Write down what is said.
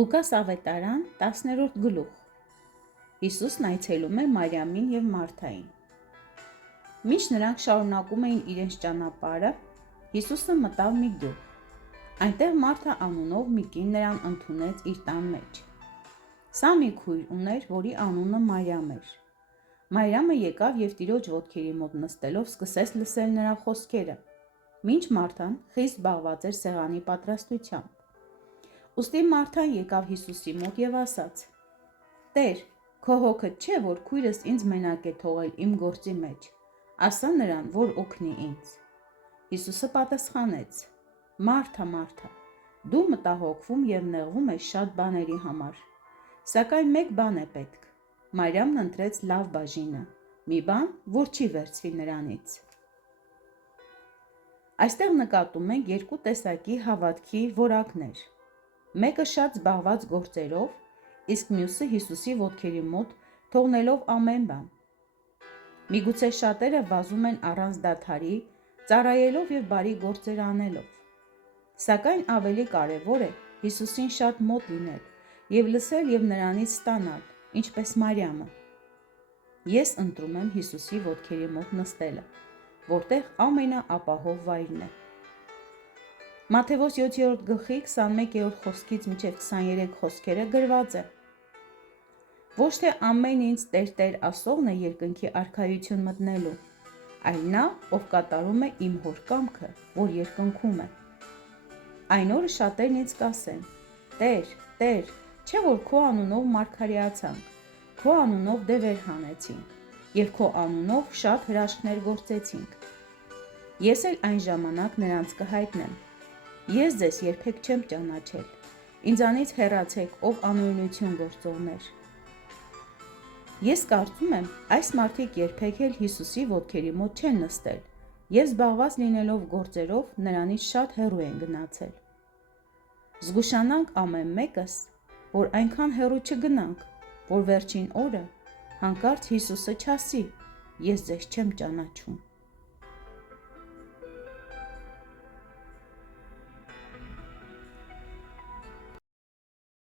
Ղուկաս ավետարան 10-րդ գլուխ։ Հիսուսն այցելում է Մարիամին և Մարթային։ Մինչ նրանք շարունակում էին իրենց ճանապարհը, Հիսուսը մտավ մի գյուղ։ Այնտեղ Մարթա անունով մի կին նրան ընդունեց իր տան մեջ։ Սա մի քույր ուներ, որի անունը Մարիամ էր։ Մարիամը եկավ և Տիրոջ ոտքերի մոտ նստելով սկսեց լսել նրա խոսքերը, մինչ Մարթան խիստ զբաղված էր սեղանի պատրաստությամբ։ Ուստի Մարթան եկավ Հիսուսի մոտ և ասաց. «Տեր, քո հոգդ չէ, որ քույրս ինձ մենակ է թողել իմ գործի մեջ, ասա նրան, որ օգնի ինձ»։ Հիսուսը պատասխանեց. «Մարթա, Մարթա, դու մտահոգվում և նեղվում ես շատ բաների համար, սակայն մեկ բան է պետք։ Մարիամն ընտրեց լավ բաժինը, մի բան, որ չի վերցվի նրանից»։ Այստեղ նկատում ենք երկու տեսակի հավատքի որակներ։ Մեկը շատ զբաղված գործերով, իսկ մյուսը Հիսուսի ոտքերի մոտ թողնելով ամեն բան։ Միգուցե շատերը վազում են առանց դադարի, ծառայելով և բարի գործեր անելով։ Սակայն ավելի կարևոր է Հիսուսին շատ մոտ լինել և լսել և նրանից ստանալ, ինչպես Մարիամը։ Ես ընտրում եմ Հիսուսի ոտքերի մոտ նստելը, որտեղ ամենաապահով վայրն է։ Մատթեոս 7-րդ գլխի 21-րդ խոսքից մինչև 23 խոսքերը գրված է. «Ոչ թե ամեն ինձ Տեր, Տեր ասողն է երկնքի արքայություն մտնելու, այլ նա, ով կատարում է իմ Հոր կամքը, որ երկնքում է։ Այն օրը շատերն ինձ կասեն. «Տեր, Տեր, չէ՞ որ քո անունով մարգարեացանք, քո անունով դևեր հանեցինք և քո անունով շատ հրաշքներ գործեցինք»։ Ես էլ այն ժամանակ նրանց կհայտնեմ. «Ես ձեզ երբեք չեմ ճանաչել, ինձանից հեռացեք, ով անօրենություն գործողներ»։ Ես կարծում եմ, այս մարդիկ երբեք էլ Հիսուսի ոտքերի մոտ չեն նստել և զբաղված լինելով գործերով նրանից շատ հեռու են գնացել։ Զգուշանանք ամեն մեկս, որ այնքան հեռու չգնանք, որ վերջին օրը հանկարծ Հիսուսը չասի. «Ես ձեզ չեմ ճանաչում»։